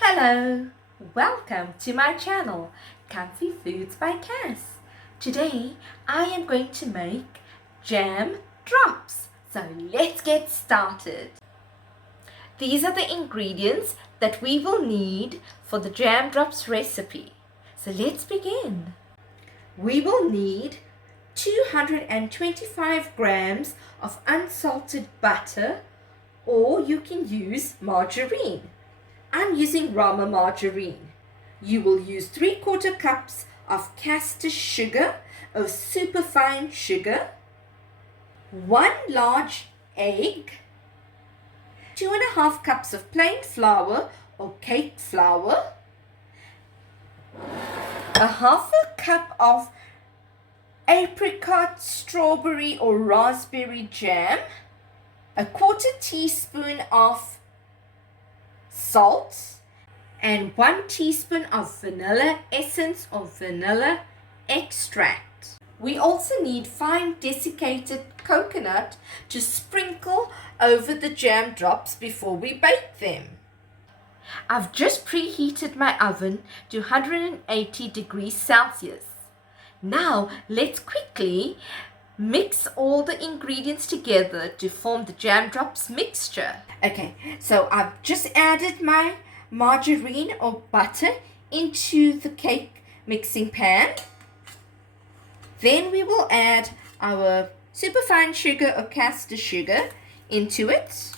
Hello, welcome to my channel, Comfy Foods by Cass. Today I am going to make jam drops. So let's get started. These are the ingredients that we will need for the jam drops recipe. So let's begin. We will need 225 grams of unsalted butter, or you can use margarine. I'm using Rama margarine. You will use 3/4 cups of castor sugar or superfine sugar, 1 large egg, 2.5 cups of plain flour or cake flour, 1/2 cup of apricot, strawberry or raspberry jam, 1/4 teaspoon of salt, and 1 teaspoon of vanilla essence or vanilla extract. We also need fine desiccated coconut to sprinkle over the jam drops before we bake them. I've just preheated my oven to 180 degrees Celsius. Now let's quickly mix all the ingredients together to form the jam drops mixture. Okay, so I've just added my margarine or butter into the cake mixing pan. Then we will add our superfine sugar or castor sugar into it.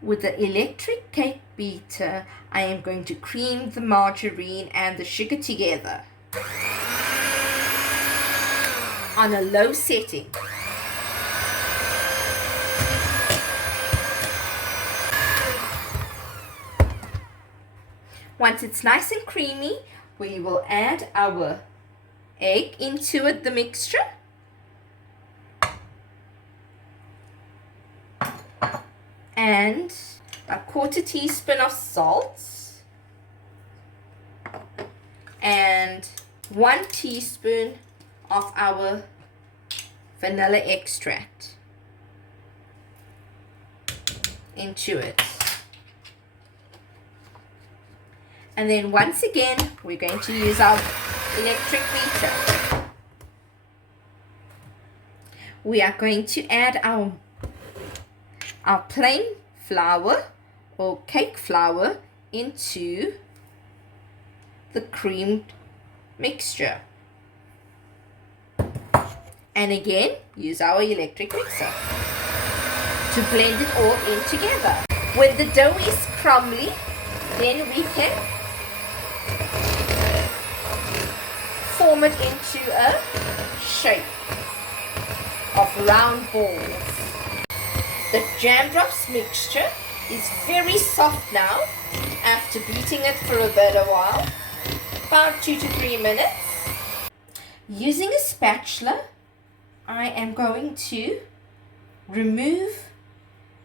With the electric cake beater, I am going to cream the margarine and the sugar together on a low setting. Once it's nice and creamy, we will add our egg into it, the mixture. And 1/4 teaspoon of salt and 1 teaspoon of our vanilla extract into it. And then once again, we're going to use our electric beater. We are going to add our plain flour or cake flour into the creamed mixture. And again, use our electric mixer to blend it all in together. When the dough is crumbly, then we can form it into a shape of round balls. The jam drops mixture is very soft now after beating it for a bit while, about 2 to 3 minutes. Using a spatula, I am going to remove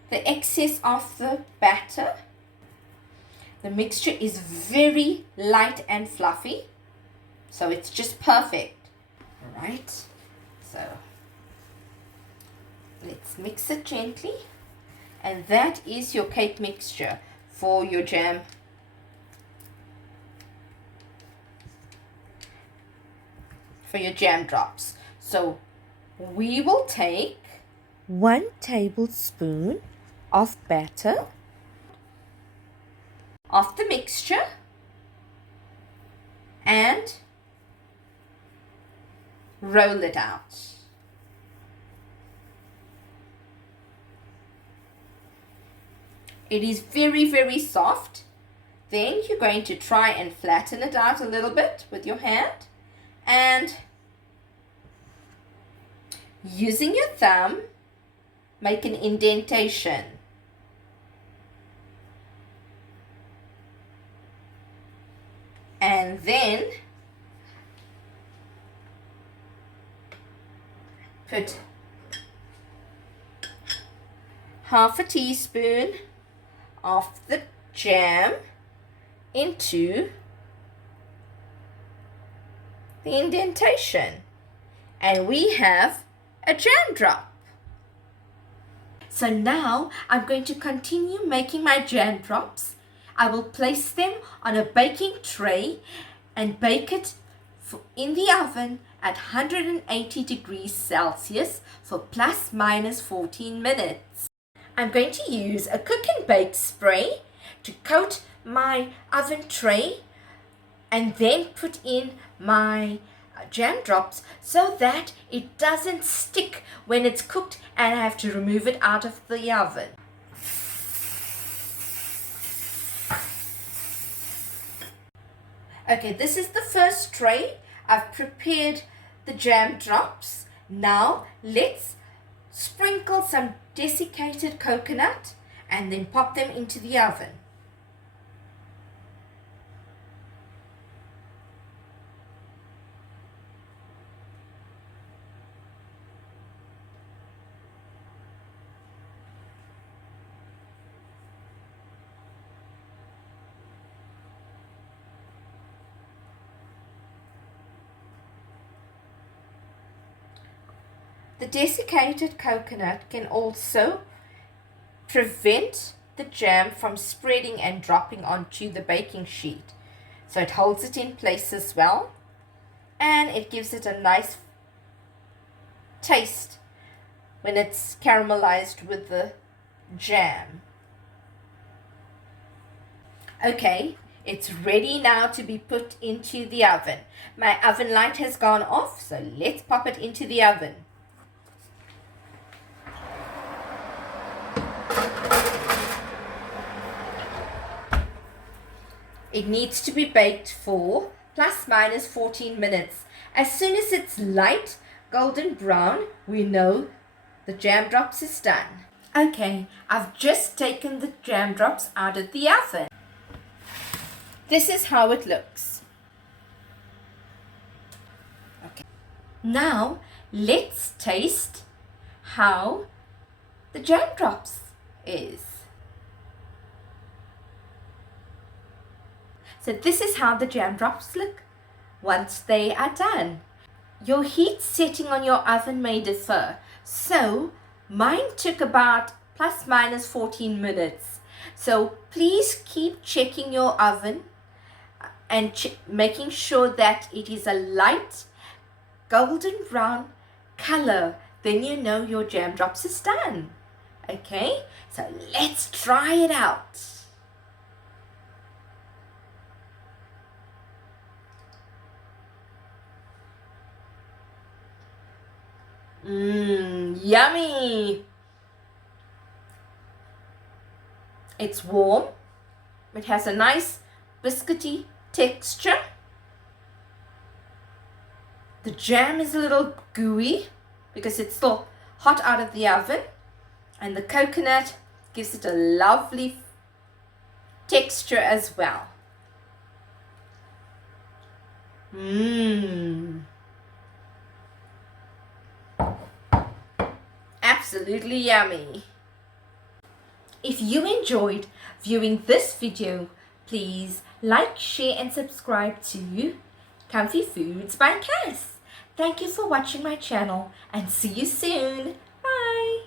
the excess of the batter. The mixture is very light and fluffy, so it's just perfect. All right, so let's mix it gently, and that is your cake mixture for your jam. For your jam drops. So we will take 1 tablespoon of batter of the mixture and roll it out. It is very, very soft. Then you're going to try and flatten it out a little bit with your hand, and using your thumb, make an indentation. And then put 1/2 teaspoon of the jam into the indentation, and we have a jam drop. So now I'm going to continue making my jam drops. I will place them on a baking tray and bake it in the oven at 180 degrees Celsius for plus minus 14 minutes. I'm going to use a cook and bake spray to coat my oven tray and then put in my jam drops so that it doesn't stick when it's cooked and I have to remove it out of the oven. Okay, this is the first tray. I've prepared the jam drops. Now let's sprinkle some desiccated coconut and then pop them into the oven. The desiccated coconut can also prevent the jam from spreading and dropping onto the baking sheet. So it holds it in place as well, and it gives it a nice taste when it's caramelized with the jam. Okay, it's ready now to be put into the oven. My oven light has gone off, so let's pop it into the oven. It needs to be baked for plus minus 14 minutes. As soon as it's light golden brown, we know the jam drops is done. Okay, I've just taken the jam drops out of the oven. This is how it looks. Okay. Now let's taste how the jam drops is. So this is how the jam drops look once they are done. Your heat setting on your oven may differ. So mine took about plus minus 14 minutes. So please keep checking your oven and making sure that it is a light golden brown color. Then you know your jam drops is done. Okay, so let's try it out. Yummy! It's warm. It has a nice biscuity texture. The jam is a little gooey because it's still hot out of the oven, and the coconut gives it a lovely texture as well. Absolutely yummy. If you enjoyed viewing this video, please like, share and subscribe to Comfy Foods by Cass. Thank you for watching my channel and see you soon. Bye.